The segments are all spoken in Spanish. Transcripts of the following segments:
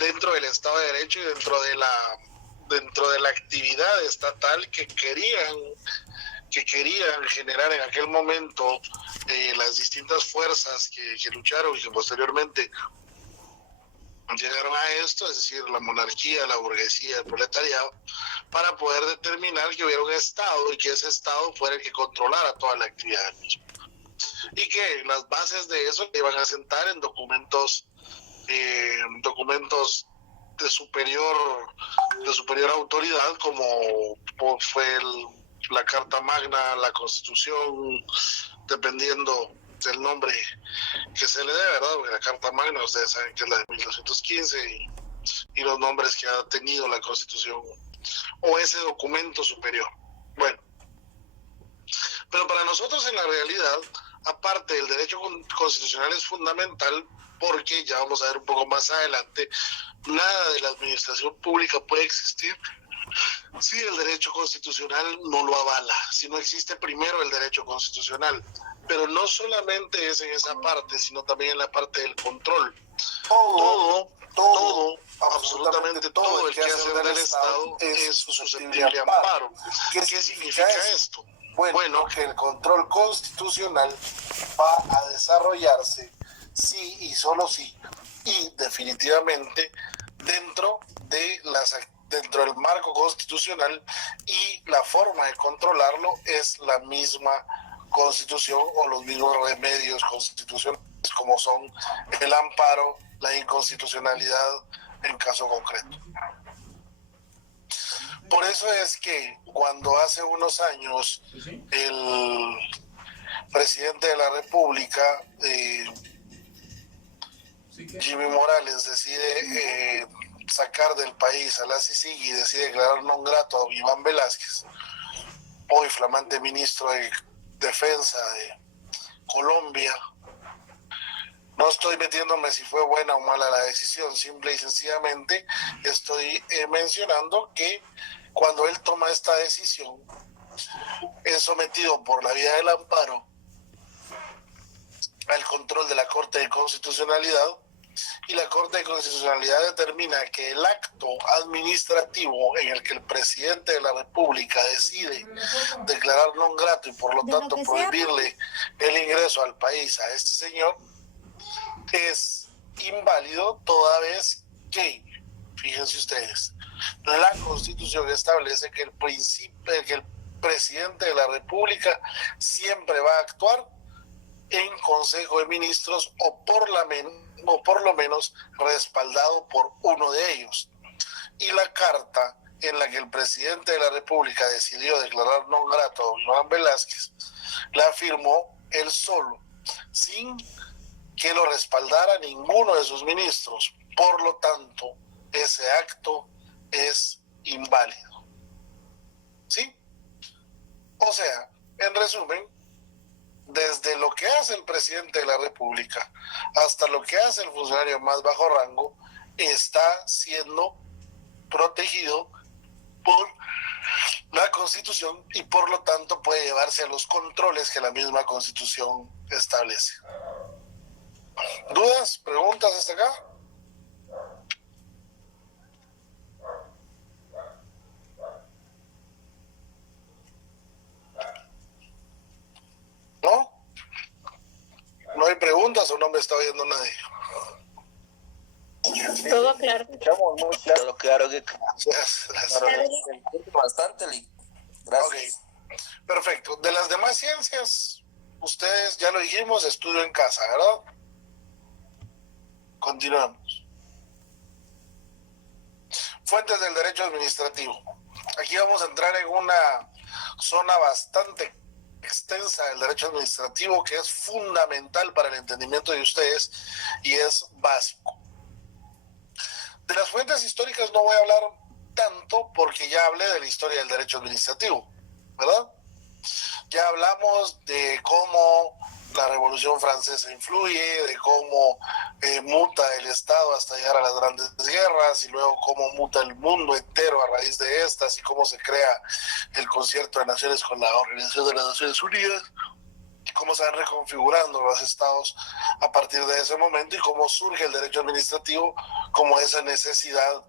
dentro del Estado de Derecho y dentro de la actividad estatal que querían generar en aquel momento las distintas fuerzas que lucharon y que posteriormente llegaron a esto, es decir, la monarquía, la burguesía, el proletariado, para poder determinar que hubiera un Estado y que ese Estado fuera el que controlara toda la actividad del mismo. Y que las bases de eso iban a sentar en documentos de superior autoridad, como fue la Carta Magna, la Constitución, dependiendo del nombre que se le dé, ¿verdad? Porque la Carta Magna, ustedes saben que es la de 1215 y los nombres que ha tenido la Constitución o ese documento superior. Bueno, pero para nosotros en la realidad, aparte del derecho constitucional, es fundamental, porque ya vamos a ver un poco más adelante, nada de la administración pública puede existir si el derecho constitucional no lo avala, si no existe primero el derecho constitucional. Pero no solamente es en esa parte, sino también en la parte del control. Todo, absolutamente todo el quehacer del Estado es susceptible de amparo. ¿Qué significa esto? Bueno, que el control constitucional va a desarrollarse sí y solo sí, y definitivamente dentro del marco constitucional, y la forma de controlarlo es la misma Constitución o los mismos remedios constitucionales, como son el amparo, la inconstitucionalidad en caso concreto. Por eso es que cuando hace unos años el presidente de la República, Jimmy Morales, decide sacar del país a la CICIG y decide declarar non grato a Iván Velásquez, hoy flamante ministro de Defensa de Colombia. No estoy metiéndome si fue buena o mala la decisión, simple y sencillamente estoy mencionando que cuando él toma esta decisión es sometido por la vía del amparo al control de la Corte de Constitucionalidad, y la Corte de Constitucionalidad determina que el acto administrativo en el que el presidente de la República decide declarar non grato y por lo tanto prohibirle el ingreso al país a este señor es inválido, toda vez que, fíjense ustedes, la Constitución establece que el presidente de la República siempre va a actuar en Consejo de Ministros o por lo menos respaldado por uno de ellos. Y la carta en la que el presidente de la República decidió declarar non grato a Iván Velásquez la firmó él solo, sin que lo respaldara ninguno de sus ministros. Por lo tanto, ese acto es inválido. ¿Sí? O sea, en resumen, desde lo que hace el presidente de la República hasta lo que hace el funcionario más bajo rango está siendo protegido por la Constitución y por lo tanto puede llevarse a los controles que la misma Constitución establece. ¿Dudas? ¿Preguntas hasta acá? ¿No? ¿No hay preguntas o no me está oyendo nadie? Todo claro. Escuchamos muy claro. Todo claro que Bastante, gracias. Okay. Perfecto. De las demás ciencias, ustedes ya lo dijimos, estudio en casa, ¿verdad? Continuamos. Fuentes del derecho administrativo. Aquí vamos a entrar en una zona bastante extensa del derecho administrativo que es fundamental para el entendimiento de ustedes y es básico. De las fuentes históricas no voy a hablar tanto porque ya hablé de la historia del derecho administrativo, ¿verdad? Ya hablamos de cómo la Revolución Francesa influye, de cómo muta el Estado hasta llegar a las grandes guerras y luego cómo muta el mundo entero a raíz de estas y cómo se crea el Concierto de Naciones con la Organización de las Naciones Unidas. cómo se van reconfigurando los estados a partir de ese momento y cómo surge el derecho administrativo como esa necesidad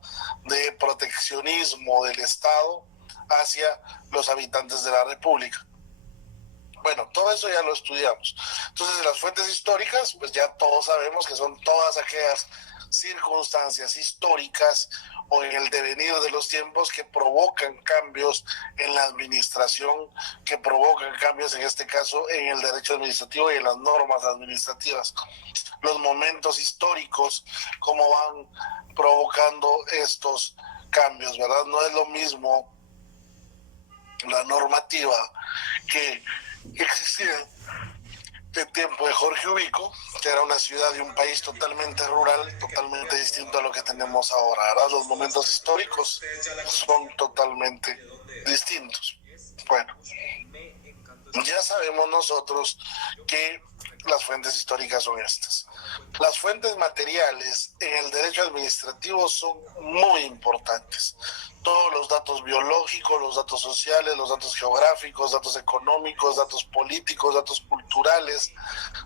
de proteccionismo del Estado hacia los habitantes de la República. Bueno, todo eso ya lo estudiamos. Entonces, las fuentes históricas, pues ya todos sabemos que son todas aquellas circunstancias históricas o en el devenir de los tiempos que provocan cambios en la administración, que provocan cambios, en este caso, en el derecho administrativo y en las normas administrativas. Los momentos históricos, cómo van provocando estos cambios, ¿verdad? No es lo mismo la normativa que existía en tiempo de Jorge Ubico, que era una ciudad y un país totalmente rural, totalmente distinto a lo que tenemos ahora, ¿verdad? Los momentos históricos son totalmente distintos. Bueno, ya sabemos nosotros que las fuentes históricas son estas. Las fuentes materiales en el derecho administrativo son muy importantes. Todos los datos biológicos, los datos sociales, los datos geográficos, datos económicos, datos políticos, datos culturales,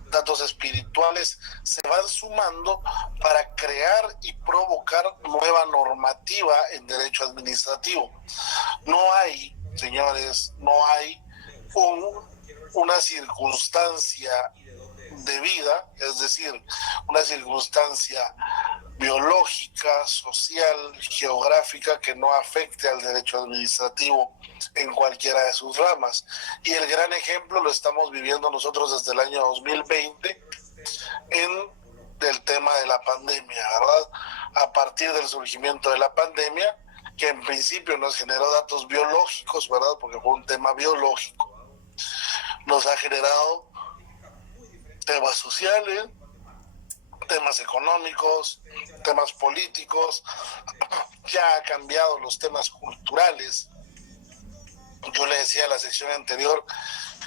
datos espirituales, se van sumando para crear y provocar nueva normativa en derecho administrativo. No hay, señores, no hay una circunstancia de vida, es decir, una circunstancia biológica, social, geográfica que no afecte al derecho administrativo en cualquiera de sus ramas. Y el gran ejemplo lo estamos viviendo nosotros desde el año 2020 en el tema de la pandemia, ¿verdad? A partir del surgimiento de la pandemia, que en principio nos generó datos biológicos, ¿verdad? Porque fue un tema biológico. Nos ha generado temas sociales, temas económicos, temas políticos, ya ha cambiado los temas culturales. Yo le decía en la sección anterior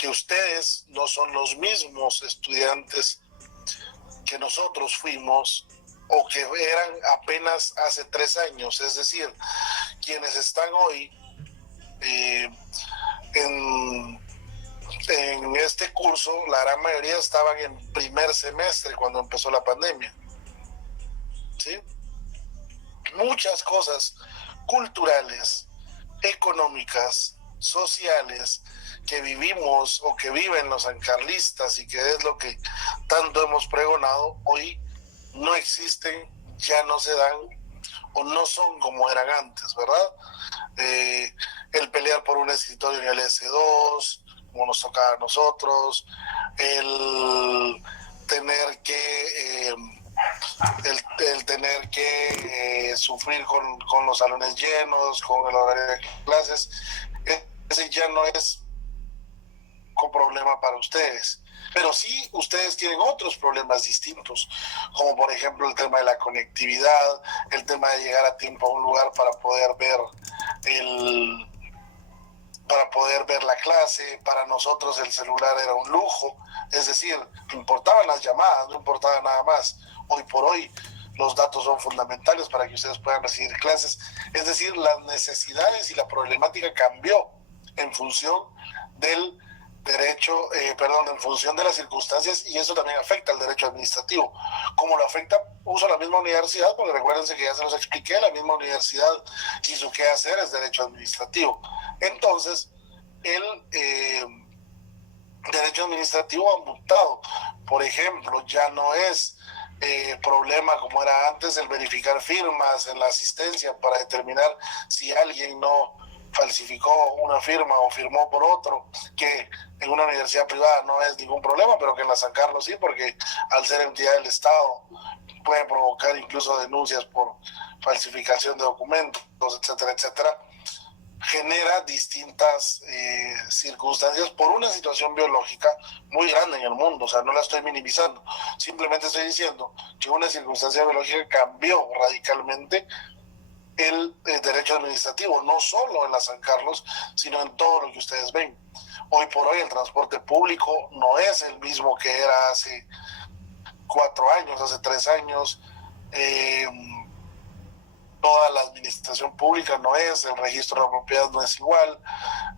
que ustedes no son los mismos estudiantes que nosotros fuimos o que eran apenas hace 3 años, es decir, quienes están hoy en este curso, la gran mayoría estaban en primer semestre cuando empezó la pandemia, ¿sí? Muchas cosas culturales, económicas, sociales que vivimos o que viven los sancarlistas y que es lo que tanto hemos pregonado, hoy no existen, ya no se dan o no son como eran antes, ¿verdad? El pelear por un escritorio en el S2, como nos tocaba a nosotros, el tener que sufrir con los salones llenos, con el horario de clases, ese ya no es un problema para ustedes. Pero sí, ustedes tienen otros problemas distintos, como por ejemplo el tema de la conectividad, el tema de llegar a tiempo a un lugar para poder ver la clase. Para nosotros el celular era un lujo, es decir, importaban las llamadas, no importaba nada más. Hoy por hoy los datos son fundamentales para que ustedes puedan recibir clases, es decir, las necesidades y la problemática cambió en función del derecho, en función de las circunstancias, y eso también afecta al derecho administrativo. Como lo afecta, uso la misma universidad, porque recuérdense que ya se los expliqué, la misma universidad y su quehacer es derecho administrativo. Entonces, el derecho administrativo ha mutado. Por ejemplo, ya no es problema como era antes el verificar firmas en la asistencia para determinar si alguien no falsificó una firma o firmó por otro, que en una universidad privada no es ningún problema, pero que en la San Carlos sí, porque al ser entidad del Estado puede provocar incluso denuncias por falsificación de documentos, etcétera, etcétera. Genera distintas circunstancias por una situación biológica muy grande en el mundo, o sea, no la estoy minimizando, simplemente estoy diciendo que una circunstancia biológica cambió radicalmente el derecho administrativo, no solo en la San Carlos, sino en todo lo que ustedes ven. Hoy por hoy el transporte público no es el mismo que era hace 4 años, hace 3 años. Toda la administración pública no es, el registro de la propiedad no es igual,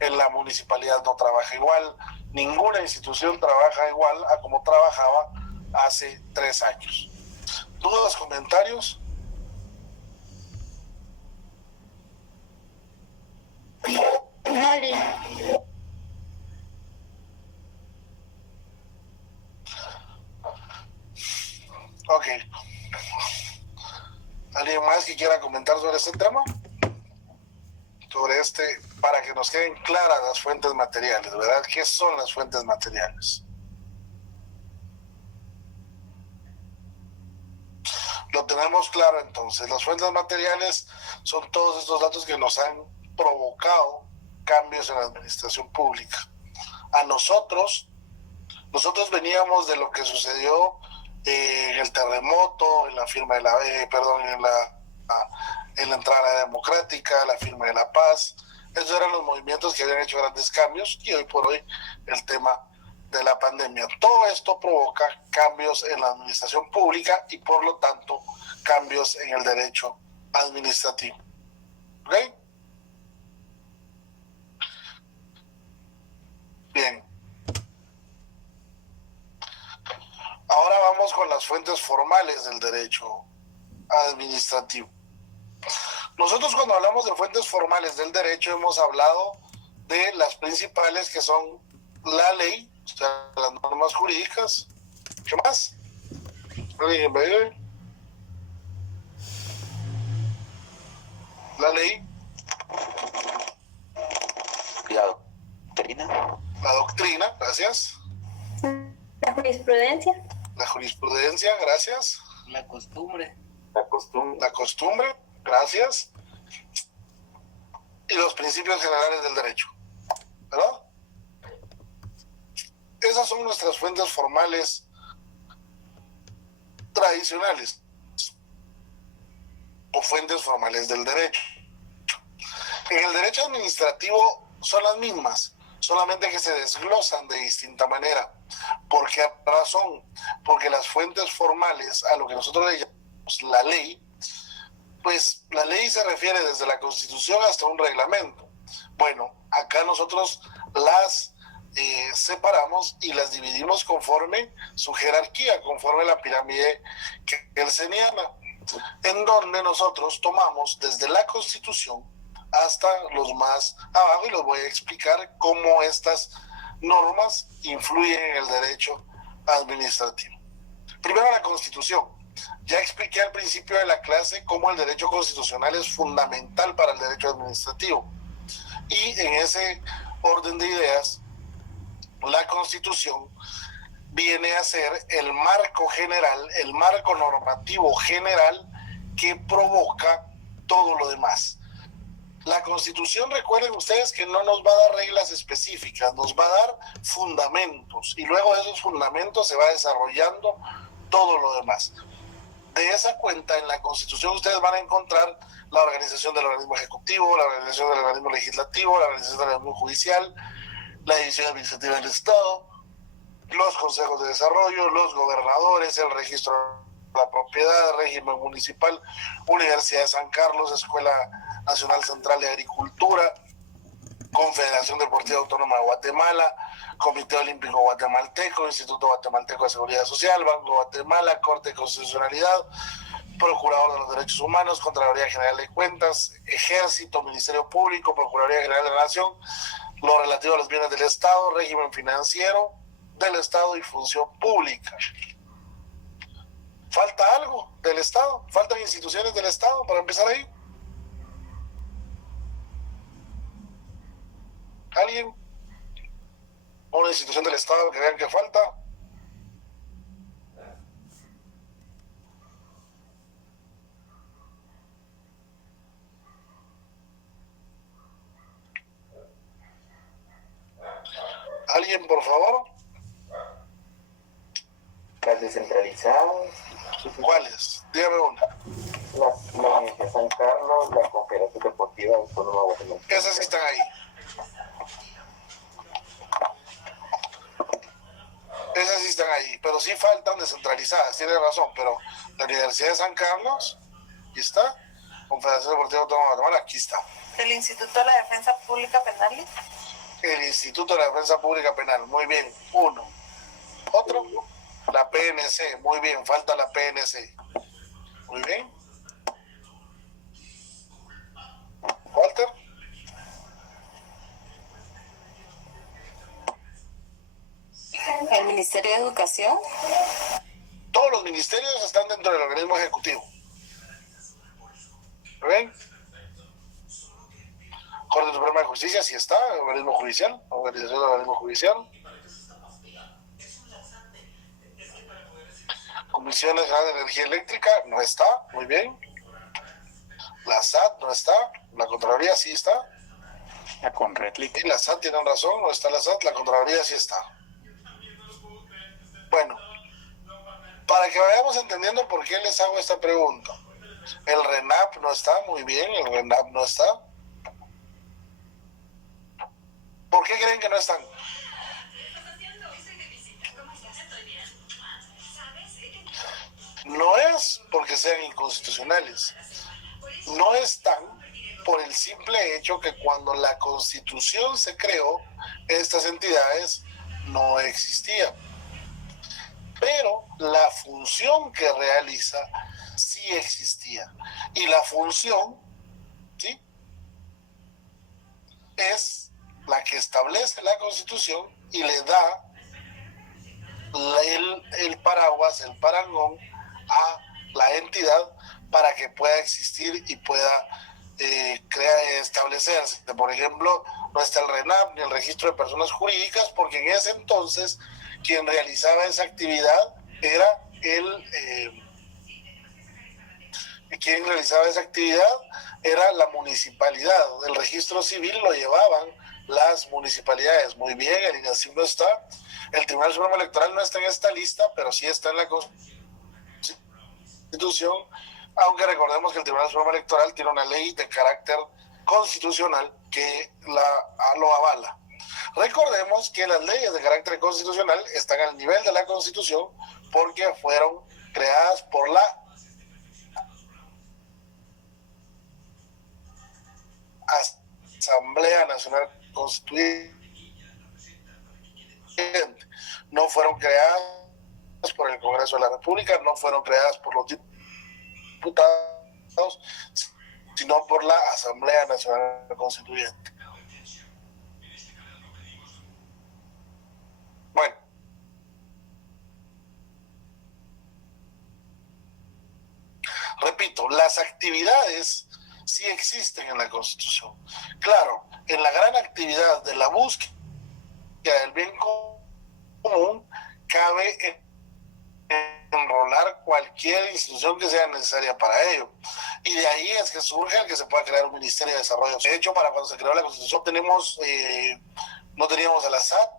en la municipalidad no trabaja igual, Ninguna institución trabaja igual a como trabajaba hace 3 años. ¿Dudas, comentarios? Nadie. Ok. ¿Alguien más que quiera comentar sobre este tema? Para que nos queden claras las fuentes materiales, ¿verdad? ¿Qué son las fuentes materiales? Lo tenemos claro entonces. Las fuentes materiales son todos estos datos que nos han provocado cambios en la administración pública. A nosotros veníamos de lo que sucedió en el terremoto, en la firma de en la entrada a la democrática, la firma de la paz. Esos eran los movimientos que habían hecho grandes cambios y hoy por hoy el tema de la pandemia. Todo esto provoca cambios en la administración pública y por lo tanto cambios en el derecho administrativo. ¿Ok? Bien. Ahora vamos con las fuentes formales del derecho administrativo. Nosotros cuando hablamos de fuentes formales del derecho hemos hablado de las principales que son la ley, o sea, las normas jurídicas. ¿Qué más? La ley. La doctrina. La doctrina, gracias. La jurisprudencia. La jurisprudencia, gracias. La costumbre. La costumbre, gracias. Y los principios generales del derecho, ¿verdad? Esas son nuestras fuentes formales tradicionales o fuentes formales del derecho. En el derecho administrativo son las mismas, solamente que se desglosan de distinta manera. ¿Por qué razón? Porque las fuentes formales, a lo que nosotros le llamamos la ley, pues la ley se refiere desde la Constitución hasta un reglamento. Bueno, acá nosotros las separamos y las dividimos conforme su jerarquía, conforme la pirámide kelseniana, en donde nosotros tomamos desde la Constitución hasta los más abajo y les voy a explicar cómo estas normas influyen en el derecho administrativo. Primero, la Constitución. Ya expliqué al principio de la clase cómo el derecho constitucional es fundamental para el derecho administrativo. Y en ese orden de ideas, la Constitución viene a ser el marco general, el marco normativo general que provoca todo lo demás. La Constitución, recuerden ustedes que no nos va a dar reglas específicas, nos va a dar fundamentos y luego de esos fundamentos se va desarrollando todo lo demás. De esa cuenta, en la Constitución ustedes van a encontrar la organización del organismo ejecutivo, la organización del organismo legislativo, la organización del organismo judicial, la división administrativa del Estado, los consejos de desarrollo, los gobernadores, el registro de la propiedad, régimen municipal, Universidad de San Carlos, Escuela Nacional Central de Agricultura, Confederación Deportiva Autónoma de Guatemala, Comité Olímpico Guatemalteco, Instituto Guatemalteco de Seguridad Social, Banco de Guatemala, Corte de Constitucionalidad, Procurador de los Derechos Humanos, Contraloría General de Cuentas, Ejército, Ministerio Público, Procuraduría General de la Nación, lo relativo a los bienes del Estado, régimen financiero del Estado y función pública. ¿Falta algo del Estado? ¿Faltan instituciones del Estado para empezar ahí? ¿Alguien? ¿Una institución del Estado que vean que falta? ¿Alguien, por favor? Las descentralizadas. ¿Cuáles? Dígame una. La Universidad de San Carlos, la Confederación Deportiva Autónoma de Guatemala. Esas sí están ahí. Esas sí están ahí, pero sí faltan descentralizadas, tiene razón, pero la Universidad de San Carlos, aquí está, Confederación Deportiva Autónoma de Guatemala, aquí está. ¿El Instituto de la Defensa Pública Penal? El Instituto de la Defensa Pública Penal. Muy bien. Uno. Otro. La PNC. Muy bien. Falta la PNC. Muy bien. Walter. El Ministerio de Educación. Todos los ministerios están dentro del organismo ejecutivo. ¿Muy bien? Corte Suprema de Justicia, sí está, organismo judicial, organización del organismo judicial. Comisión Nacional de Energía Eléctrica, no está, muy bien. La SAT no está, la Contraloría sí está. La Conredlic. Y la SAT tienen razón, no está la SAT, la Contraloría sí está. Bueno, para que vayamos entendiendo por qué les hago esta pregunta. El RENAP no está, muy bien, el RENAP no está. ¿Por qué creen que no están? No es porque sean inconstitucionales. No están por el simple hecho que cuando la Constitución se creó, estas entidades no existían. Pero la función que realiza sí existía. Y la función, ¿sí?, es la que establece la Constitución y le da el paraguas, el parangón a la entidad para que pueda existir y pueda establecerse. Por ejemplo, no está el RENAP ni el registro de personas jurídicas, porque en ese entonces quien realizaba esa actividad era la municipalidad. El registro civil lo llevaban las municipalidades. Muy bien, el INACIM no está. El Tribunal Supremo Electoral no está en esta lista, pero sí está en la Constitución, aunque recordemos que el Tribunal Supremo Electoral tiene una ley de carácter constitucional que lo avala. Recordemos que las leyes de carácter constitucional están al nivel de la Constitución porque fueron creadas por la Asamblea Nacional Constituyente. No fueron creadas por el Congreso de la República, no fueron creadas por los diputados, sino por la Asamblea Nacional Constituyente. Bueno, repito, las actividades sí existen en la Constitución. Claro, en la gran actividad de la búsqueda del bien común cabe enrolar cualquier institución que sea necesaria para ello. Y de ahí es que surge el que se pueda crear un Ministerio de Desarrollo. De hecho, para cuando se creó la Constitución no teníamos a la SAT,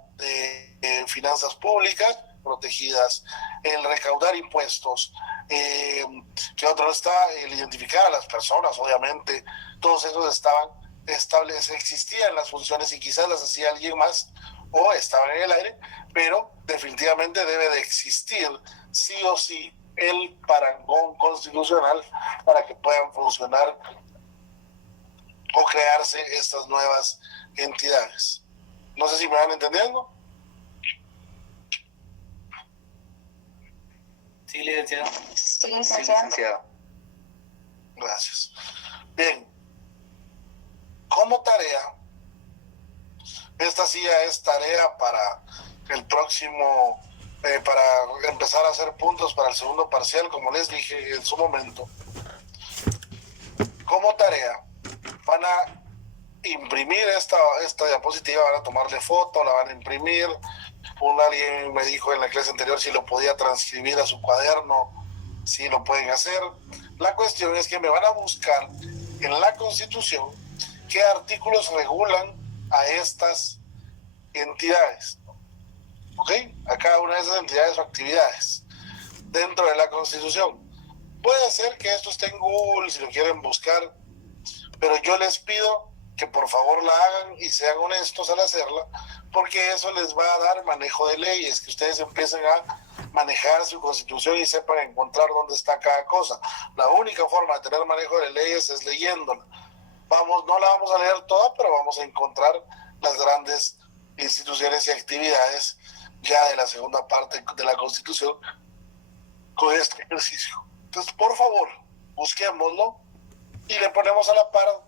finanzas públicas protegidas, el recaudar impuestos, que otro está, el identificar a las personas, obviamente, todos esos estaban existían las funciones y quizás las hacía alguien más o estaban en el aire, pero definitivamente debe de existir sí o sí el parangón constitucional para que puedan funcionar o crearse estas nuevas entidades. No sé si me van entendiendo. Sí, licenciado. Sí, Sí, licenciado. licenciado. Gracias. Bien, como tarea, esta sí ya es tarea para el próximo, para empezar a hacer puntos para el segundo parcial, como les dije en su momento. Como tarea, van a imprimir esta diapositiva, van a tomarle foto, la van a imprimir. Alguien me dijo en la clase anterior si lo podía transcribir a su cuaderno, si lo pueden hacer. La cuestión es que me van a buscar en la Constitución qué artículos regulan a estas entidades, ¿ok? A cada una de esas entidades o actividades dentro de la Constitución. Puede ser que esto esté en Google si lo quieren buscar, pero yo les pido que por favor la hagan y sean honestos al hacerla, porque eso les va a dar manejo de leyes, que ustedes empiecen a manejar su Constitución y sepan encontrar dónde está cada cosa. La única forma de tener manejo de leyes es leyéndola. No la vamos a leer toda, pero vamos a encontrar las grandes instituciones y actividades ya de la segunda parte de la Constitución con este ejercicio. Entonces, por favor, busquémoslo y le ponemos a la par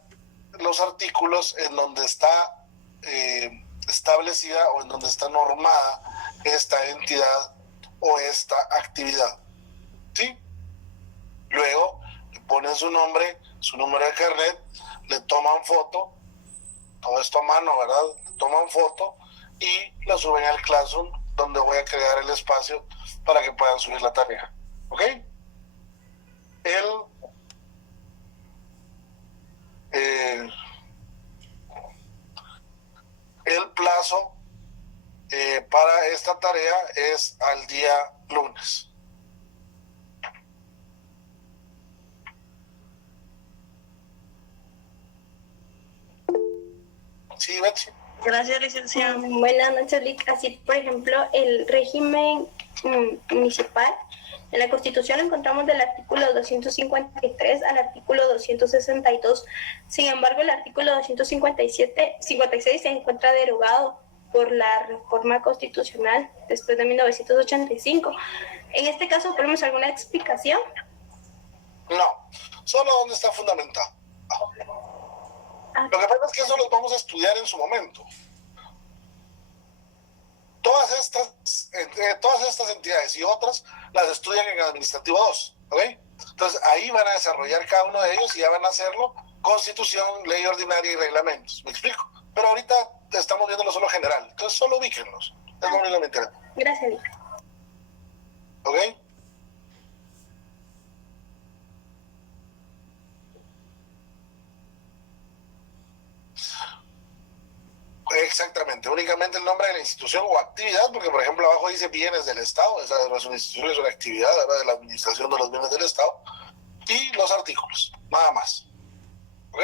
los artículos en donde está establecida o en donde está normada esta entidad o esta actividad. ¿Sí? Luego le ponen su nombre, su número de carnet, le toman foto, todo esto a mano, ¿verdad? Le toman foto y la suben al Classroom, donde voy a crear el espacio para que puedan subir la tarea. ¿Ok? El plazo para esta tarea es al día lunes. Sí, Betsy. Gracias, licenciado. Buenas noches, Lic. Así, por ejemplo, el régimen municipal, en la Constitución lo encontramos del artículo 253 al artículo 262. Sin embargo, el artículo 256 se encuentra derogado por la reforma constitucional después de 1985. En este caso, ¿ponemos alguna explicación? No, solo donde está fundamentado. Lo que pasa es que eso los vamos a estudiar en su momento. Todas estas entidades y otras las estudian en Administrativo 2, ¿ok? Entonces ahí van a desarrollar cada uno de ellos y ya van a hacerlo Constitución, Ley Ordinaria y Reglamentos. ¿Me explico? Pero ahorita estamos viéndolo solo general, entonces solo ubíquenlos. Es lo único que me interesa. Gracias, Lic. ¿Ok? Exactamente, únicamente el nombre de la institución o actividad, porque por ejemplo abajo dice bienes del Estado, esa no es una institución, es una actividad, ¿verdad?, de la administración de los bienes del Estado, y los artículos, nada más. ¿Ok?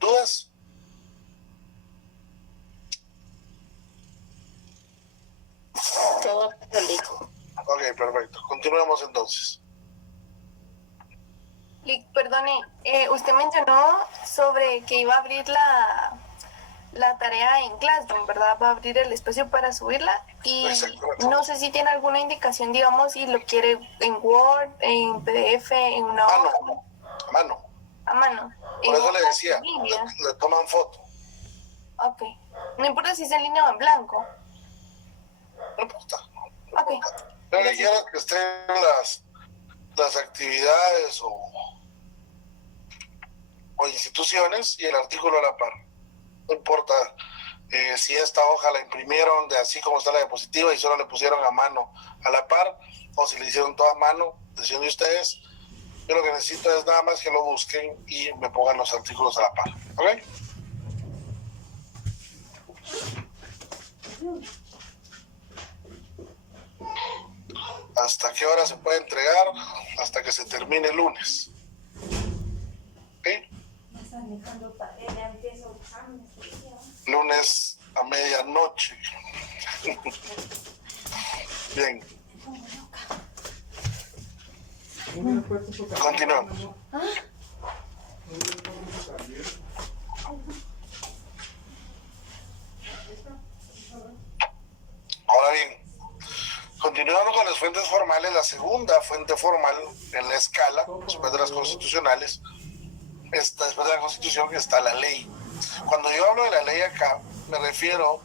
¿Dudas? Todo Lic. Ok, perfecto. Continuemos entonces. Lic, perdone, usted mencionó sobre que iba a abrir la tarea en Classroom, ¿verdad? Va a abrir el espacio para subirla y no sé si tiene alguna indicación, digamos, si lo quiere en Word, en PDF, en una hoja. A mano. A mano. Por eso le decía, le toman foto. Ok. No importa si es en línea o en blanco. No importa. Ok. Pero que quiero que estén las actividades o instituciones y el artículo a la par. No importa si esta hoja la imprimieron de así como está la diapositiva y solo le pusieron a mano a la par, o si le hicieron toda a mano, decisión de ustedes. Yo lo que necesito es nada más que lo busquen y me pongan los artículos a la par. ¿Ok? ¿Hasta qué hora se puede entregar? Hasta que se termine el lunes. ¿Ok? Lunes a medianoche. Bien. Continuamos. Ahora bien, continuando con las fuentes formales, la segunda fuente formal en la escala, después de las constitucionales, después de la Constitución está la ley. Cuando yo hablo de la ley acá, me refiero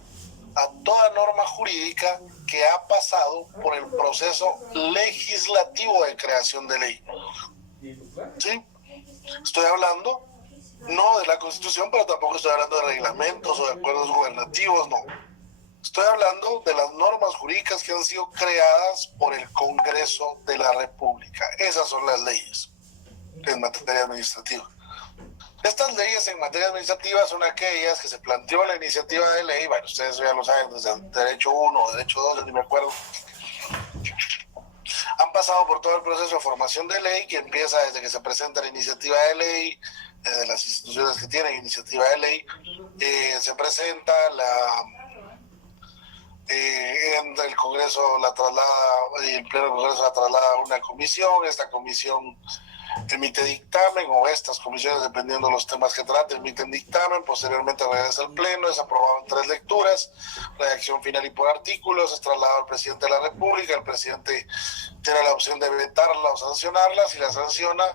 a toda norma jurídica que ha pasado por el proceso legislativo de creación de ley. ¿Sí? Estoy hablando no de la Constitución, pero tampoco estoy hablando de reglamentos o de acuerdos gubernativos, no. Estoy hablando de las normas jurídicas que han sido creadas por el Congreso de la República. Esas son las leyes en materia administrativa. Estas leyes en materia administrativa son aquellas que se planteó la iniciativa de ley, bueno, ustedes ya lo saben, desde el derecho 1 o derecho 2, ya ni me acuerdo, pasado por todo el proceso de formación de ley, que empieza desde que se presenta la iniciativa de ley, desde las instituciones que tienen iniciativa de ley, se presenta en el Congreso la traslada, el Pleno del Congreso la traslada a una comisión, esta comisión emite dictamen, o estas comisiones, dependiendo de los temas que traten, emiten dictamen, posteriormente regresa al Pleno, es aprobado en 3 lecturas, redacción final y por artículos, es trasladado al presidente de la República, el presidente tiene la opción de vetarla o sancionarla, si la sanciona,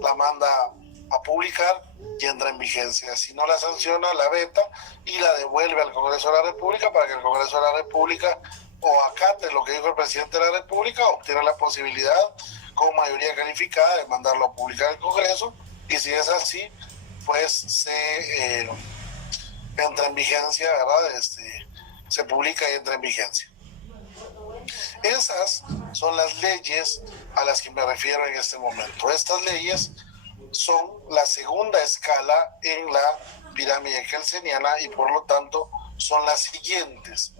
la manda a publicar y entra en vigencia. Si no la sanciona, la veta y la devuelve al Congreso de la República para que el Congreso de la República o acate lo que dijo el presidente de la República, obtiene la posibilidad con mayoría calificada de mandarlo a publicar al Congreso, y si es así, pues se entra en vigencia, ¿verdad? Se publica y entra en vigencia. Esas son las leyes a las que me refiero en este momento. Estas leyes son la segunda escala en la pirámide kelseniana y por lo tanto son las siguientes.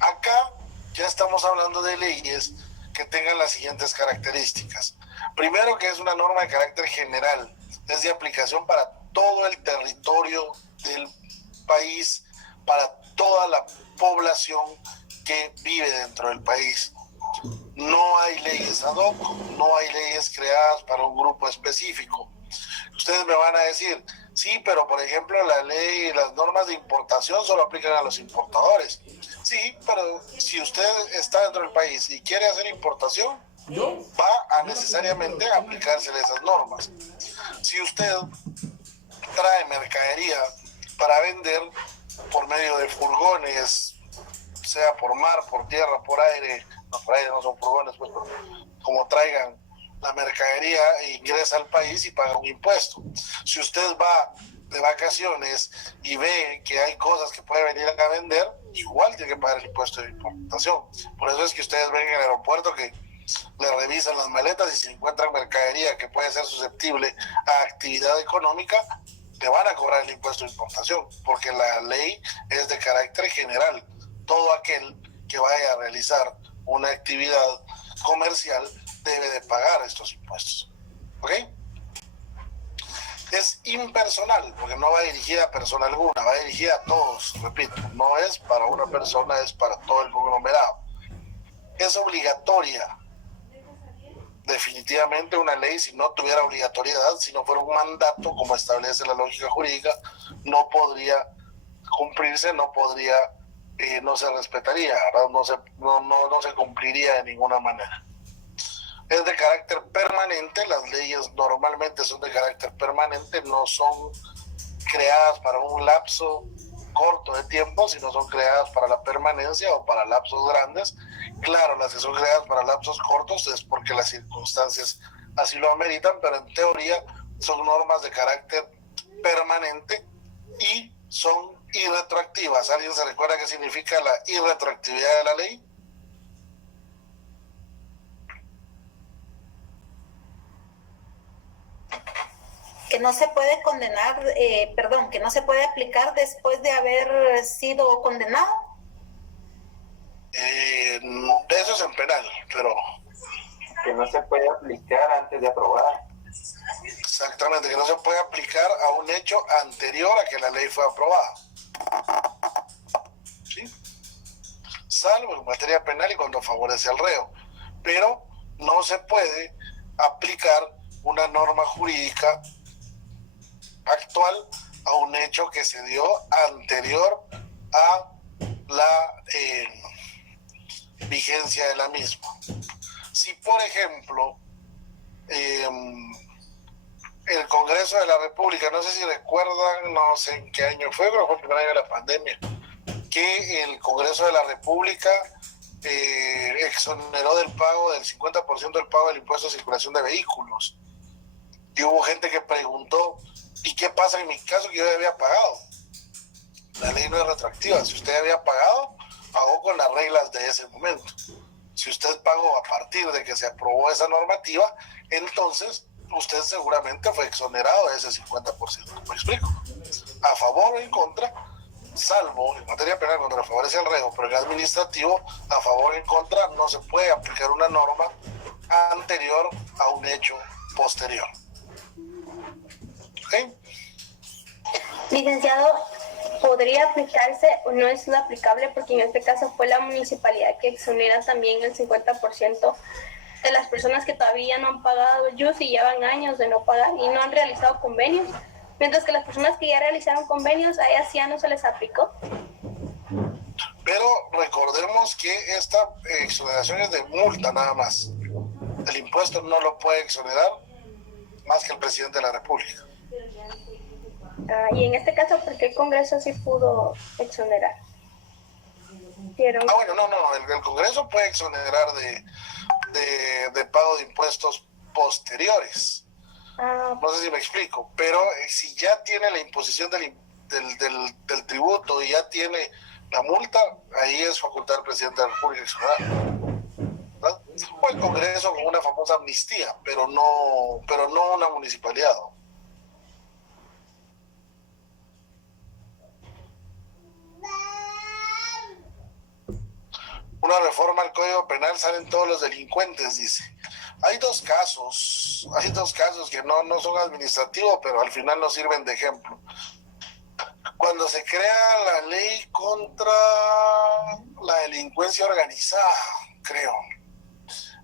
Acá ya estamos hablando de leyes que tengan las siguientes características. Primero, que es una norma de carácter general, es de aplicación para todo el territorio del país, para toda la población que vive dentro del país. No hay leyes ad hoc, no hay leyes creadas para un grupo específico. Ustedes me van a decir, sí, pero por ejemplo la ley, las normas de importación solo aplican a los importadores. Sí, pero si usted está dentro del país y quiere hacer importación, va a necesariamente aplicársele esas normas. Si usted trae mercadería para vender por medio de furgones, sea por mar, por tierra, por aire, no, por aire no son furgones, pues, pero como traigan la mercadería, ingresa al país y paga un impuesto. Si usted va de vacaciones y ve que hay cosas que puede venir a vender, igual tiene que pagar el impuesto de importación. Por eso es que ustedes ven en el aeropuerto que le revisan las maletas y si encuentran mercadería que puede ser susceptible a actividad económica, le van a cobrar el impuesto de importación, porque la ley es de carácter general. Todo aquel que vaya a realizar una actividad comercial debe de pagar estos impuestos. ¿Ok? Es impersonal, porque no va dirigida a persona alguna, va dirigida a todos, repito, no es para una persona, es para todo el conglomerado. Es obligatoria. Definitivamente una ley, si no tuviera obligatoriedad, si no fuera un mandato, como establece la lógica jurídica, no podría cumplirse, no podría, no se respetaría, no se cumpliría de ninguna manera. Es de carácter permanente, las leyes normalmente son de carácter permanente, no son creadas para un lapso corto de tiempo, sino son creadas para la permanencia o para lapsos grandes. Claro, las que son creadas para lapsos cortos es porque las circunstancias así lo ameritan, pero en teoría son normas de carácter permanente y son irretroactivas. ¿Alguien se recuerda qué significa la irretroactividad de la ley? Que no se puede condenar, que no se puede aplicar después de haber sido condenado. Eso es en penal, pero... Que no se puede aplicar antes de aprobar. Exactamente, que no se puede aplicar a un hecho anterior a que la ley fue aprobada. ¿Sí? Salvo en materia penal y cuando favorece al reo. Pero no se puede aplicar una norma jurídica actual a un hecho que se dio anterior a la vigencia de la misma. Si, por ejemplo, el Congreso de la República, no sé si recuerdan, no sé en qué año fue, pero fue el primer año de la pandemia, que el Congreso de la República exoneró del pago del 50% del pago del impuesto de circulación de vehículos. Y hubo gente que preguntó, ¿y qué pasa en mi caso que yo ya había pagado? La ley no es retroactiva. Si usted había pagado, pagó con las reglas de ese momento. Si usted pagó a partir de que se aprobó esa normativa, entonces usted seguramente fue exonerado de ese 50%. ¿Me explico? A favor o en contra, salvo en materia penal cuando le favorece al reo, pero en administrativo, a favor o en contra, no se puede aplicar una norma anterior a un hecho posterior. ¿Ok? Licenciado, ¿podría aplicarse o no es aplicable? Porque en este caso fue la municipalidad que exonera también el 50% de las personas que todavía no han pagado el IUS y llevan años de no pagar y no han realizado convenios, mientras que las personas que ya realizaron convenios, a ellas ya no se les aplicó. Pero recordemos que esta exoneración es de multa nada más. El impuesto no lo puede exonerar más que el presidente de la República. Y en este caso, ¿por qué el Congreso sí pudo exonerar? Bueno, no, el Congreso puede exonerar de pago de impuestos posteriores. No sé si me explico, pero si ya tiene la imposición del tributo y ya tiene la multa, ahí es facultad del presidente de la República exonerar. ¿Verdad? O el Congreso con una famosa amnistía, pero no una municipalidad. Una reforma al Código Penal, salen todos los delincuentes, dice. Hay dos casos que no son administrativos, pero al final nos sirven de ejemplo. Cuando se crea la ley contra la delincuencia organizada, creo,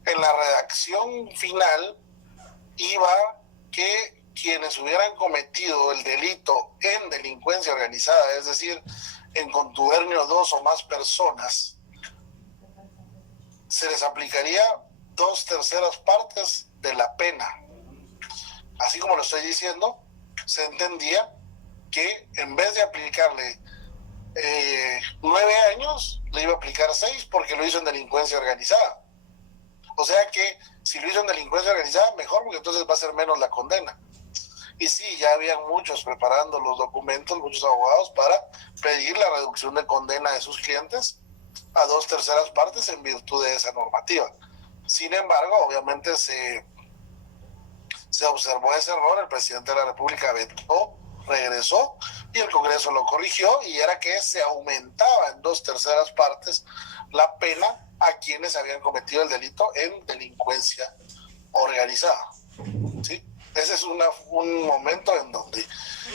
en la redacción final iba que quienes hubieran cometido el delito en delincuencia organizada, es decir, en contubernio 2 o más personas, se les aplicaría 2/3 partes de la pena. Así como lo estoy diciendo, se entendía que en vez de aplicarle 9 años, le iba a aplicar 6 porque lo hizo en delincuencia organizada. O sea que si lo hizo en delincuencia organizada, mejor, porque entonces va a ser menos la condena. Y sí, ya habían muchos preparando los documentos, muchos abogados, para pedir la reducción de condena de sus clientes a 2/3 partes en virtud de esa normativa. Sin embargo, obviamente se observó ese error, el presidente de la República vetó, regresó y el Congreso lo corrigió, y era que se aumentaba en 2/3 partes la pena a quienes habían cometido el delito en delincuencia organizada. ¿Sí? Ese es un momento en donde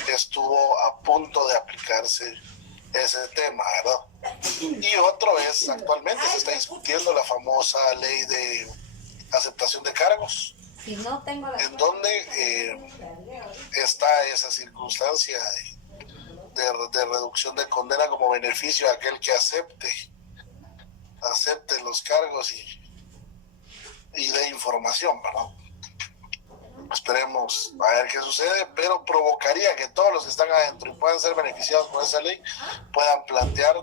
estuvo a punto de aplicarse ese tema, ¿verdad? Y otro es, actualmente se está discutiendo la famosa ley de aceptación de cargos, en donde está esa circunstancia de reducción de condena como beneficio a aquel que acepte los cargos y dé información, ¿verdad? Esperemos a ver qué sucede, pero provocaría que todos los que están adentro y puedan ser beneficiados por esa ley puedan plantear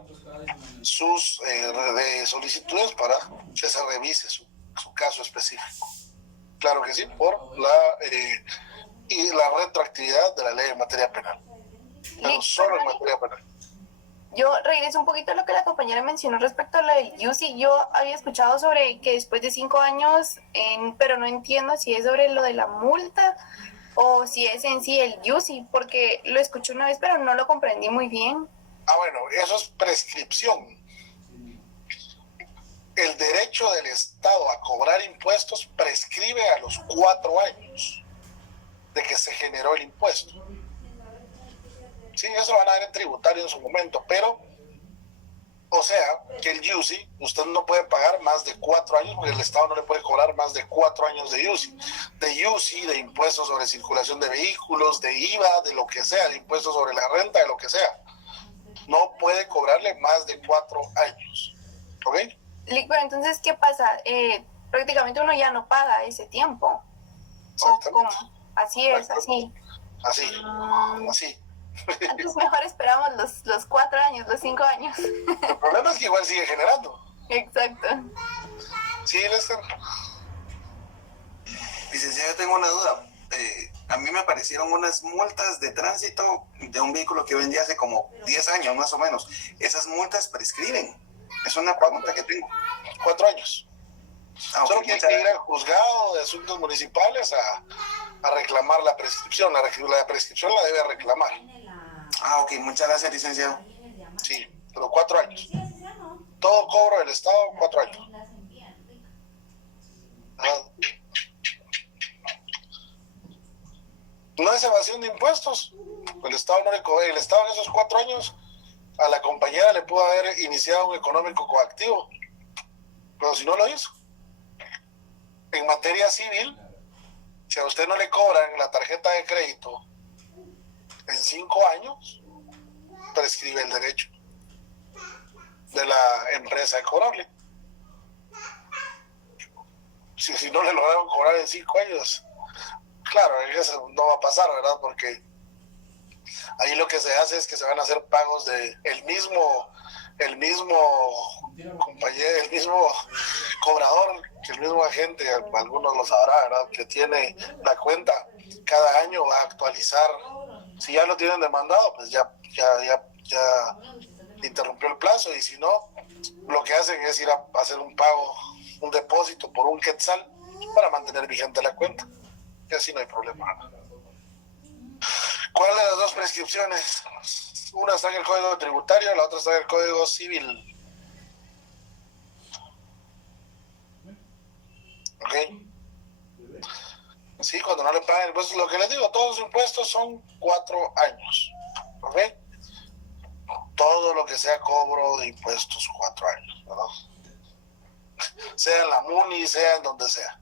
sus solicitudes para que se revise su caso específico. Claro que sí, por la retroactividad de la ley en materia penal, pero solo en materia penal. Yo regreso un poquito a lo que la compañera mencionó respecto a la del IUCI. Yo había escuchado sobre que después de 5 años, pero no entiendo si es sobre lo de la multa o si es en sí el IUCI, porque lo escuché una vez, pero no lo comprendí muy bien. Bueno, eso es prescripción. El derecho del Estado a cobrar impuestos prescribe a los 4 años de que se generó el impuesto. Sí, eso van a ver en tributario en su momento, pero, o sea, que el IUCI, usted no puede pagar más de 4 años, porque el Estado no le puede cobrar más de 4 años de IUCI, de impuestos sobre circulación de vehículos, de IVA, de lo que sea, de impuestos sobre la renta, de lo que sea. No puede cobrarle más de 4 años, ¿ok? Pero entonces, ¿qué pasa? Prácticamente uno ya no paga ese tiempo. ¿Cómo? Así es, así. Así. Entonces mejor esperamos los 4 años, los 5 años. El problema es que igual sigue generando. Exacto. Sí, Lester. Licenciado, yo tengo una duda. A mí me aparecieron unas multas de tránsito de un vehículo que vendí hace como 10 años más o menos. ¿Esas multas prescriben? Es una pregunta que tengo. 4 años. Solo que hay que ir al juzgado de asuntos municipales a reclamar la prescripción. La prescripción la debe reclamar. Ok, muchas gracias, licenciado. Sí, pero 4 años. Todo cobro del Estado, 4 años. No es evasión de impuestos. El Estado no le cobra. El Estado en esos 4 años a la compañera le pudo haber iniciado un económico coactivo, pero si no lo hizo. En materia civil, si a usted no le cobran la tarjeta de crédito en 5 años, prescribe el derecho de la empresa de cobrarle. Si no le lograron cobrar en 5 años, claro, eso no va a pasar, ¿verdad? Porque ahí lo que se hace es que se van a hacer pagos de el mismo compañero, el mismo cobrador, que el mismo agente, algunos lo sabrá, ¿verdad? Que tiene la cuenta, cada año va a actualizar. Si ya lo tienen demandado, pues ya interrumpió el plazo, y si no, lo que hacen es ir a hacer un pago, un depósito por un quetzal para mantener vigente la cuenta. Y así no hay problema. ¿Cuál de las dos prescripciones? Una está en el Código Tributario, la otra está en el Código Civil. ¿Ok? Sí, cuando no le pagan impuestos, lo que les digo, todos los impuestos son 4 años. ¿Ok? Todo lo que sea cobro de impuestos, 4 años, ¿verdad? Sea en la MUNI, sea en donde sea.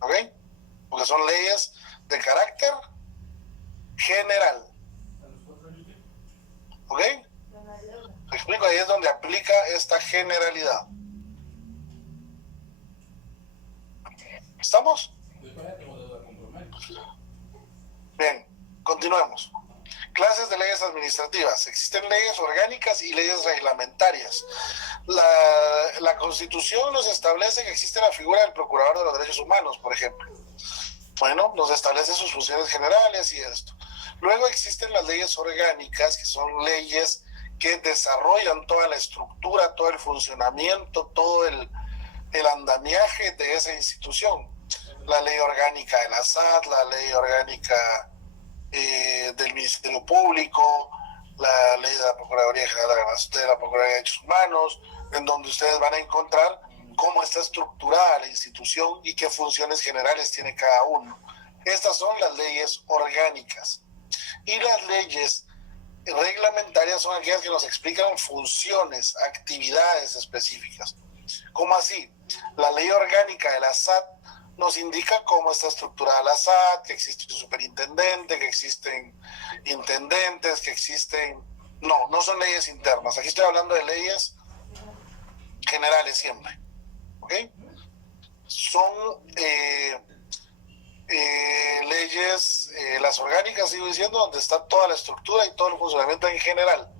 ¿Ok? Porque son leyes de carácter general. ¿Ok? Te explico, ahí es donde aplica esta generalidad. ¿Estamos? Bien, continuemos. Clases de leyes administrativas. Existen leyes orgánicas y leyes reglamentarias. La Constitución nos establece que existe la figura del Procurador de los Derechos Humanos, por ejemplo. Bueno, nos establece sus funciones generales y esto. Luego existen las leyes orgánicas, que son leyes que desarrollan toda la estructura, todo el funcionamiento, todo el andamiaje de esa institución. La ley orgánica de la SAT, la ley orgánica del Ministerio Público, la ley de la Procuraduría General de la Procuraduría de Derechos Humanos, en donde ustedes van a encontrar cómo está estructurada la institución y qué funciones generales tiene cada uno. Estas son las leyes orgánicas. Y las leyes reglamentarias son aquellas que nos explican funciones, actividades específicas. ¿Cómo así? La ley orgánica de la SAT nos indica cómo está estructurada la SAT, que existe un superintendente, que existen intendentes, que existen... No son leyes internas. Aquí estoy hablando de leyes generales siempre. ¿Ok? Son leyes, las orgánicas, sigo diciendo, donde está toda la estructura y todo el funcionamiento en general.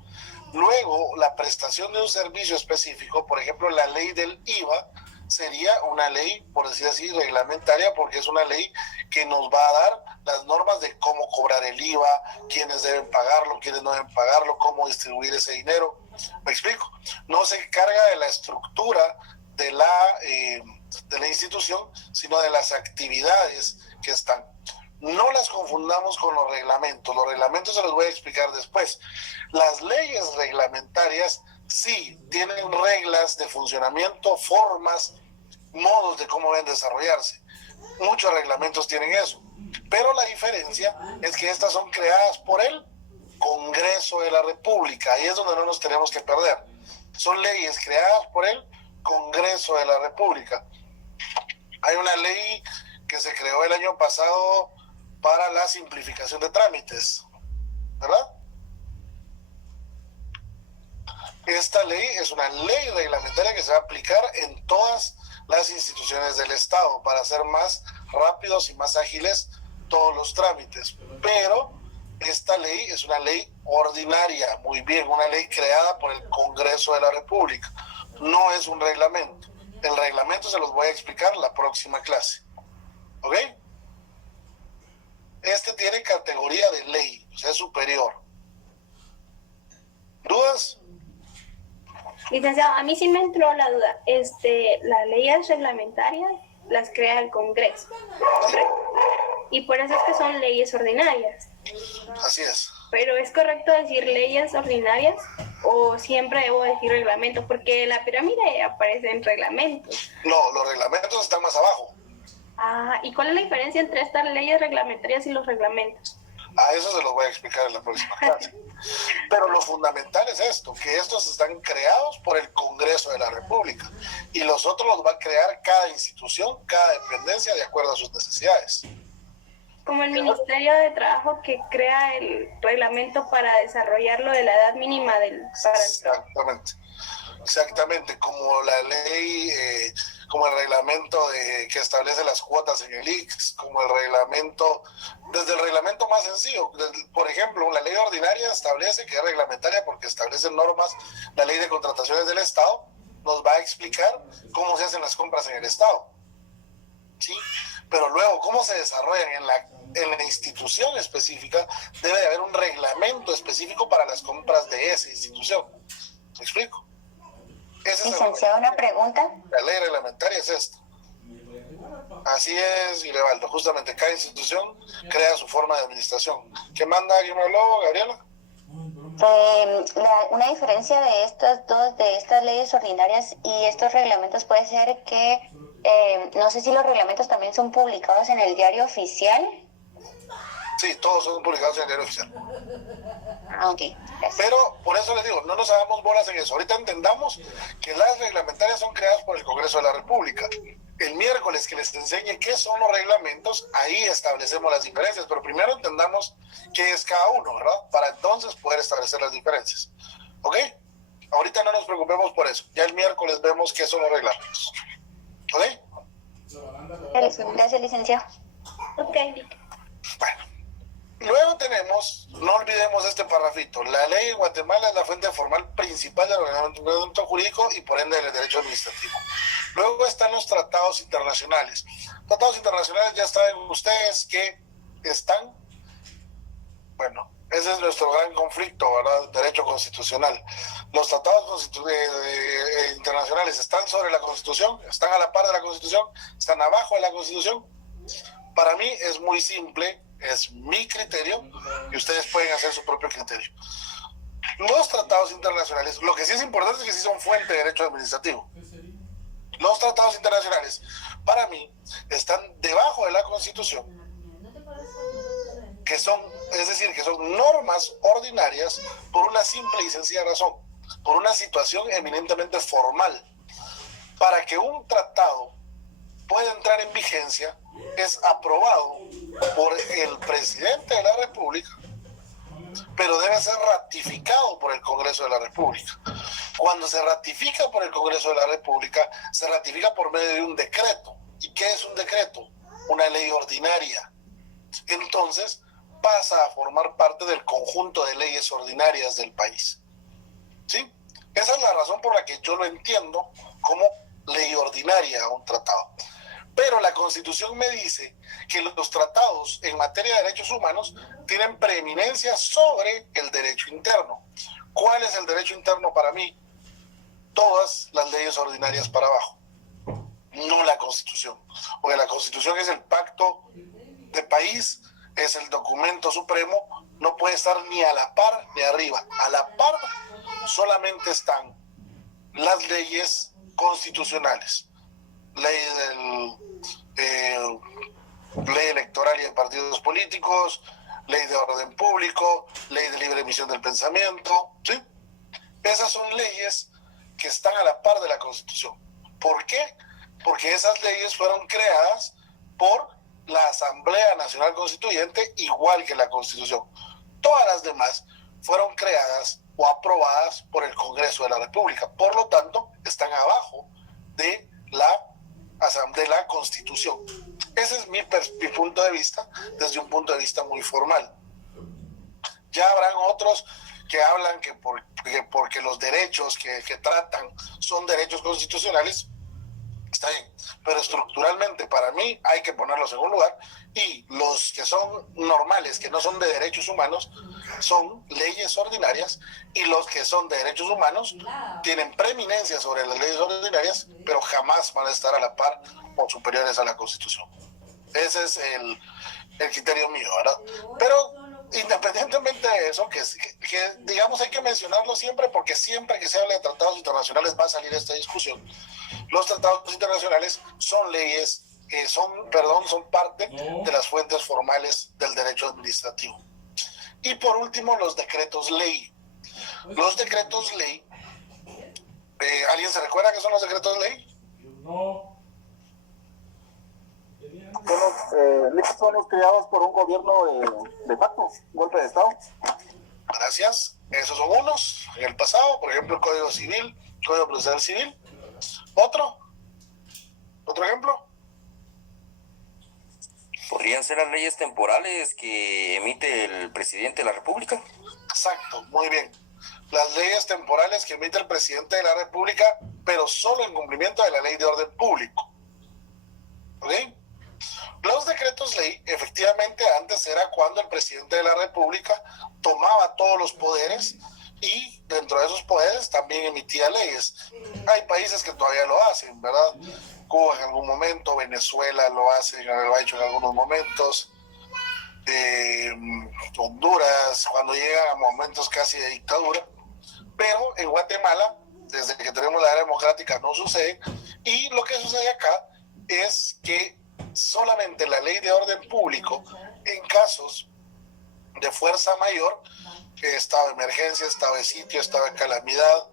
Luego, la prestación de un servicio específico, por ejemplo, la ley del IVA, sería una ley, por decir así, reglamentaria, porque es una ley que nos va a dar las normas de cómo cobrar el IVA, quiénes deben pagarlo, quiénes no deben pagarlo, cómo distribuir ese dinero. ¿Me explico? No se encarga de la estructura de la institución, sino de las actividades que están. No las confundamos con los reglamentos. Los reglamentos se los voy a explicar después. Las leyes reglamentarias sí tienen reglas de funcionamiento, formas, modos de cómo deben desarrollarse. Muchos reglamentos tienen eso. Pero la diferencia es que estas son creadas por el Congreso de la República. Ahí es donde no nos tenemos que perder. Son leyes creadas por el Congreso de la República. Hay una ley que se creó el año pasado para la simplificación de trámites, ¿verdad? Esta ley es una ley reglamentaria que se va a aplicar en todas las instituciones del Estado para hacer más rápidos y más ágiles todos los trámites. Pero esta ley es una ley ordinaria, muy bien, una ley creada por el Congreso de la República. No es un reglamento. El reglamento se los voy a explicar la próxima clase. ¿Ok? Este tiene categoría de ley, o sea, es superior. ¿Dudas? Licenciado, a mí sí me entró la duda. Las leyes reglamentarias las crea el Congreso, ¿correcto? Y por eso es que son leyes ordinarias. Así es. Pero ¿es correcto decir leyes ordinarias o siempre debo decir reglamentos? Porque la pirámide aparece en reglamentos. No, los reglamentos están más abajo. ¿Y cuál es la diferencia entre estas leyes reglamentarias y los reglamentos? A eso se los voy a explicar en la próxima clase. Pero lo fundamental es esto, que estos están creados por el Congreso de la República y los otros los va a crear cada institución, cada dependencia de acuerdo a sus necesidades. Como el Ministerio de Trabajo que crea el reglamento para desarrollar lo de la edad mínima Exactamente, como la ley, como el reglamento que establece las cuotas en el ICS, como el reglamento, desde el reglamento más sencillo, por ejemplo, la ley ordinaria establece que es reglamentaria porque establece normas, la ley de contrataciones del Estado nos va a explicar cómo se hacen las compras en el Estado, ¿sí? Pero luego, cómo se desarrollan en la institución específica, debe de haber un reglamento específico para las compras de esa institución. ¿Me explico? Licenciado, una pregunta. La ley reglamentaria es esta. Así es, Ilevaldo. Justamente cada institución crea su forma de administración. ¿Qué manda? ¿Quién me habló, Gabriela? Una diferencia de estas leyes ordinarias y estos reglamentos puede ser que, no sé si los reglamentos también son publicados en el diario oficial. Sí, todos son publicados en el diario oficial. Ok, gracias. Pero por eso les digo, no nos hagamos bolas en eso. Ahorita entendamos que las reglamentarias son creadas por el Congreso de la República. El miércoles que les enseñe qué son los reglamentos, ahí establecemos las diferencias. Pero primero entendamos qué es cada uno, ¿verdad? Para entonces poder establecer las diferencias. ¿Ok? Ahorita no nos preocupemos por eso. Ya el miércoles vemos qué son los reglamentos. ¿Ok? Gracias, licenciado. Ok. Bueno. Luego tenemos, no olvidemos este parrafito, la ley en Guatemala es la fuente formal principal del ordenamiento jurídico y por ende del derecho administrativo. Luego están los tratados internacionales. Tratados internacionales ya saben ustedes que están, bueno, ese es nuestro gran conflicto, ¿verdad? Derecho constitucional. Los tratados internacionales están sobre la Constitución, están a la par de la Constitución, están abajo de la Constitución. Para mí es muy simple. Es mi criterio y ustedes pueden hacer su propio criterio. Los tratados internacionales, lo que sí es importante es que sí son fuente de derecho administrativo. Los tratados internacionales, para mí, están debajo de la Constitución, que son, es decir, que son normas ordinarias por una simple y sencilla razón, por una situación eminentemente formal. Para que un tratado pueda entrar en vigencia, es aprobado por el presidente de la República, pero debe ser ratificado por el Congreso de la República. Cuando se ratifica por el Congreso de la República, se ratifica por medio de un decreto. ¿Y qué es un decreto? Una ley ordinaria. Entonces, pasa a formar parte del conjunto de leyes ordinarias del país. ¿Sí? Esa es la razón por la que yo lo entiendo como ley ordinaria a un tratado. Pero la Constitución me dice que los tratados en materia de derechos humanos tienen preeminencia sobre el derecho interno. ¿Cuál es el derecho interno para mí? Todas las leyes ordinarias para abajo, no la Constitución. Porque la Constitución es el pacto de país, es el documento supremo, no puede estar ni a la par ni arriba. A la par solamente están las leyes constitucionales. Ley electoral y de partidos políticos, ley de orden público, ley de libre emisión del pensamiento, ¿sí? Esas son leyes que están a la par de la Constitución. ¿Por qué? Porque esas leyes fueron creadas por la Asamblea Nacional Constituyente, igual que la Constitución. Todas las demás fueron creadas o aprobadas por el Congreso de la República. Por lo tanto, están abajo de la Constitución. Ese es mi punto de vista, desde un punto de vista muy formal. Ya habrán otros que hablan que porque los derechos que tratan son derechos constitucionales, está bien, pero estructuralmente para mí hay que ponerlos en un lugar, y los que son normales, que no son de derechos humanos, son leyes ordinarias, y los que son de derechos humanos tienen preeminencia sobre las leyes ordinarias, pero jamás van a estar a la par o superiores a la Constitución. Ese es el criterio mío, ¿verdad? Pero independientemente de eso, que digamos hay que mencionarlo siempre, porque siempre que se habla de tratados internacionales va a salir esta discusión. Los tratados internacionales son leyes son parte de las fuentes formales del derecho administrativo. Y por último, los decretos ley. Los decretos ley, ¿alguien se recuerda qué son los decretos ley? Son los creados por un gobierno de facto, golpe de Estado. Gracias. Esos son unos en el pasado, por ejemplo, el Código Civil, Código Procesal Civil. ¿Otro ejemplo? ¿Podrían ser las leyes temporales que emite el presidente de la República? Exacto, muy bien. Las leyes temporales que emite el presidente de la República, pero solo en cumplimiento de la ley de orden público. ¿Ok? Los decretos ley, efectivamente, antes era cuando el presidente de la República tomaba todos los poderes y dentro de esos poderes también emitía leyes. Hay países que todavía lo hacen, ¿verdad? Cuba en algún momento, Venezuela lo ha hecho en algunos momentos, Honduras, cuando llega a momentos casi de dictadura, pero en Guatemala, desde que tenemos la era democrática, no sucede, y lo que sucede acá es que solamente la ley de orden público, en casos de fuerza mayor, estado de emergencia, estado de sitio, estado de calamidad,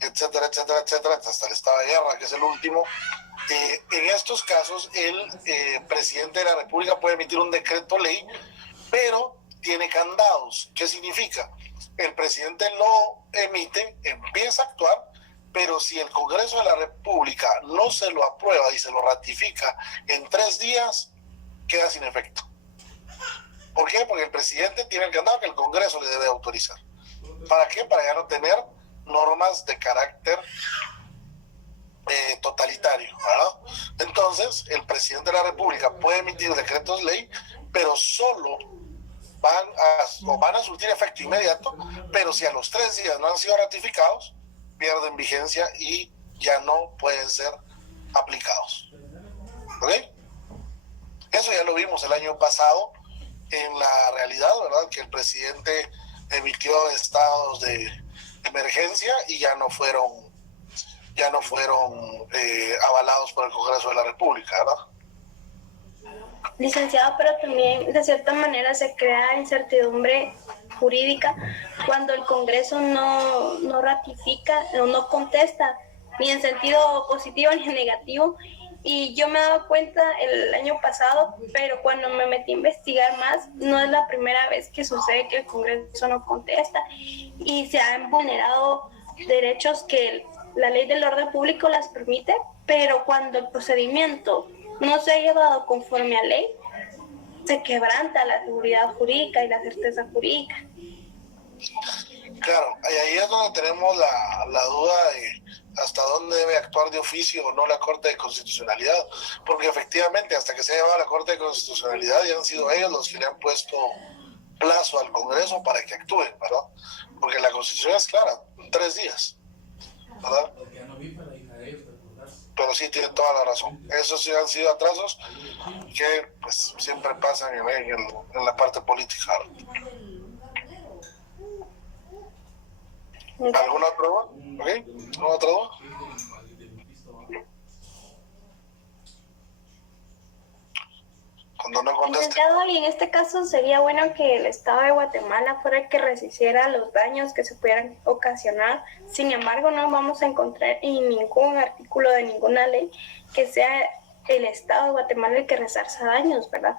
etcétera, etcétera, etcétera, hasta el estado de guerra, que es el último. En estos casos, el presidente de la República puede emitir un decreto ley, pero tiene candados. ¿Qué significa? El presidente lo emite, empieza a actuar, pero si el Congreso de la República no se lo aprueba y se lo ratifica en 3 días, queda sin efecto. ¿Por qué? Porque el presidente tiene el candado que el Congreso le debe autorizar. ¿Para qué? Para ya no tener normas de carácter totalitario, ¿verdad? Entonces, el presidente de la República puede emitir decretos ley, pero solo van a surtir efecto inmediato, pero si a los 3 días no han sido ratificados, pierden vigencia y ya no pueden ser aplicados. ¿Ok? Eso ya lo vimos el año pasado en la realidad, ¿verdad? Que el presidente emitió estados de emergencia y ya no fueron avalados por el Congreso de la República, ¿verdad? Licenciado, pero también de cierta manera se crea incertidumbre jurídica cuando el Congreso no ratifica o no contesta ni en sentido positivo ni en negativo. Y yo me he dado cuenta el año pasado, pero cuando me metí a investigar más, no es la primera vez que sucede que el Congreso no contesta y se han vulnerado derechos que la ley del orden público las permite, pero cuando el procedimiento no se ha llevado conforme a ley, se quebranta la seguridad jurídica y la certeza jurídica. Claro, y ahí es donde tenemos la duda de hasta dónde debe actuar de oficio o no la Corte de Constitucionalidad, porque efectivamente hasta que se ha llevado a la Corte de Constitucionalidad ya han sido ellos los que le han puesto plazo al Congreso para que actúe, ¿verdad? Porque la Constitución es clara, 3 días, ¿verdad? Pero sí, tiene toda la razón. Esos sí han sido atrasos que pues siempre pasan en la parte política. ¿Alguna otra duda? ¿Ok? ¿Alguna otra duda? Cuando no conteste. Licenciado, y en este caso sería bueno que el Estado de Guatemala fuera el que resistiera los daños que se pudieran ocasionar. Sin embargo, no vamos a encontrar en ningún artículo de ninguna ley que sea el Estado de Guatemala el que resarza daños, ¿verdad?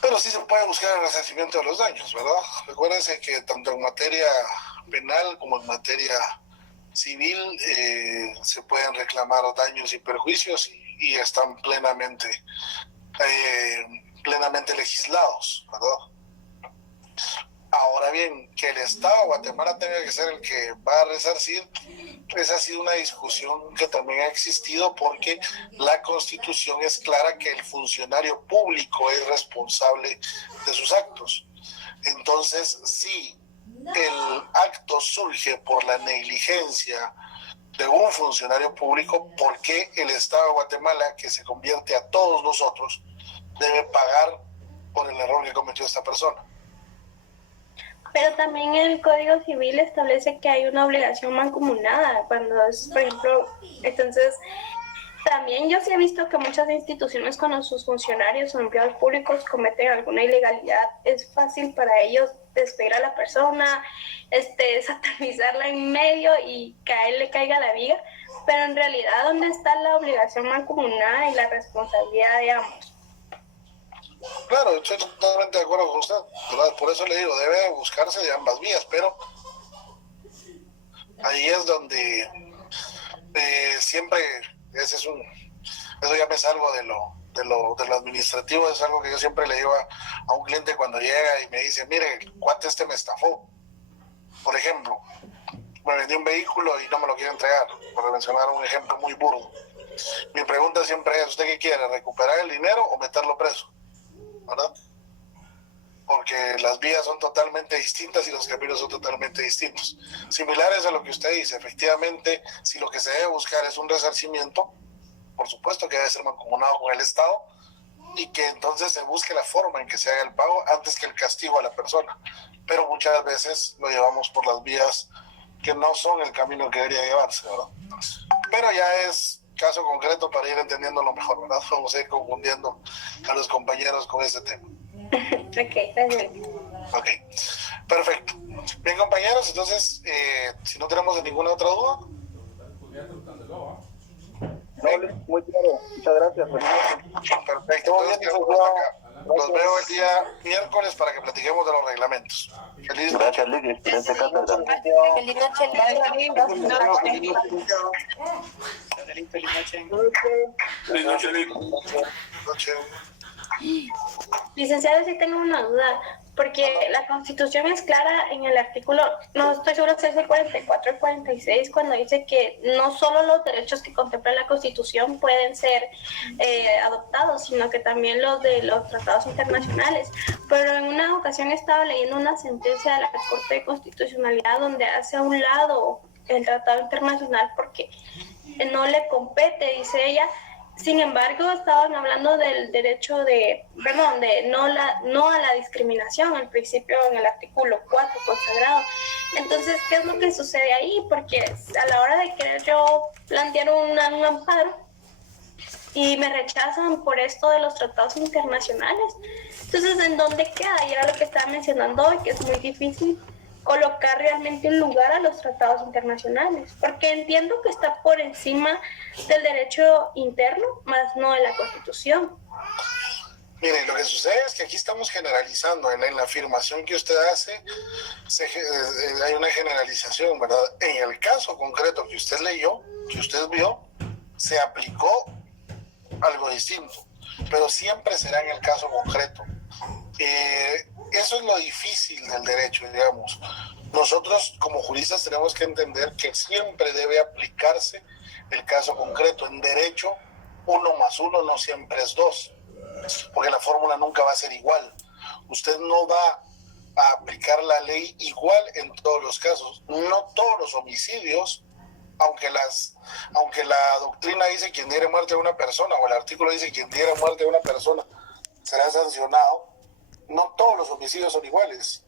Pero sí se puede buscar el resarcimiento de los daños, ¿verdad? Recuérdense que tanto en materia penal como en materia civil se pueden reclamar daños y perjuicios y están plenamente legislados, ¿verdad? Ahora bien, que el Estado de Guatemala tenga que ser el que va a resarcir, esa ha sido una discusión que también ha existido porque la Constitución es clara que el funcionario público es responsable de sus actos. Entonces, si el acto surge por la negligencia de un funcionario público, ¿por qué el Estado de Guatemala, que se convierte a todos nosotros, debe pagar por el error que cometió esta persona? Pero también el Código Civil establece que hay una obligación mancomunada cuando es, por ejemplo, entonces También yo sí he visto que muchas instituciones cuando sus funcionarios o empleados públicos cometen alguna ilegalidad, es fácil para ellos despedir a la persona, satanizarla en medio y que a él le caiga la viga, pero en realidad ¿dónde está la obligación mancomunada y la responsabilidad de ambos? Claro, estoy totalmente de acuerdo con usted, ¿verdad? Por eso le digo, debe buscarse de ambas vías, pero ahí es donde siempre eso ya me salgo de lo administrativo, es algo que yo siempre le digo a un cliente cuando llega y me dice, mire, el cuate me estafó. Por ejemplo, me vendí un vehículo y no me lo quiere entregar, por mencionar un ejemplo muy burdo. Mi pregunta siempre es, ¿usted qué quiere? ¿Recuperar el dinero o meterlo preso? ¿Verdad? Porque las vías son totalmente distintas y los caminos son totalmente distintos. Similares a lo que usted dice, efectivamente, si lo que se debe buscar es un resarcimiento, por supuesto que debe ser mancomunado con el Estado y que entonces se busque la forma en que se haga el pago antes que el castigo a la persona. Pero muchas veces lo llevamos por las vías que no son el camino que debería llevarse, ¿verdad? Pero ya es caso concreto para ir entendiendo lo mejor, ¿verdad? Vamos a ir confundiendo a los compañeros con ese tema. Ok, gracias. Ok, perfecto. Bien, compañeros, entonces, si no tenemos ninguna otra duda. No, muy claro, muchas gracias. Perfecto, entonces quedamos hasta acá. Los veo el día miércoles para que platiquemos de los reglamentos. Feliz noche. Gracias, Lidia. Excelente cátedra. Feliz noche, Feliz noche, Noche. Licenciado, sí tengo una duda, porque la Constitución es clara en el artículo, no estoy segura si es el 44 o 46, cuando dice que no solo los derechos que contempla la Constitución pueden ser adoptados, sino que también los de los tratados internacionales. Pero en una ocasión estaba leyendo una sentencia de la Corte de Constitucionalidad donde hace a un lado el tratado internacional porque no le compete, dice ella. Sin embargo, estaban hablando del derecho de no a la discriminación, el principio en el artículo 4 consagrado. Entonces, ¿qué es lo que sucede ahí? Porque a la hora de querer yo plantear un amparo y me rechazan por esto de los tratados internacionales, entonces, ¿en dónde queda? Y era lo que estaba mencionando hoy, que es muy difícil colocar realmente un lugar a los tratados internacionales, porque entiendo que está por encima del derecho interno, más no de la Constitución. Mire, lo que sucede es que aquí estamos generalizando, en la afirmación que usted hace, hay una generalización, ¿verdad? En el caso concreto que usted leyó, que usted vio, se aplicó algo distinto, pero siempre será en el caso concreto. Eso es lo difícil del derecho, digamos. Nosotros como juristas tenemos que entender que siempre debe aplicarse el caso concreto. En derecho, 1 más 1 no siempre es 2, porque la fórmula nunca va a ser igual. Usted no va a aplicar la ley igual en todos los casos. No todos los homicidios, aunque la doctrina dice quien diere muerte a una persona, o el artículo dice quien diere muerte a una persona será sancionado, no todos los homicidios son iguales.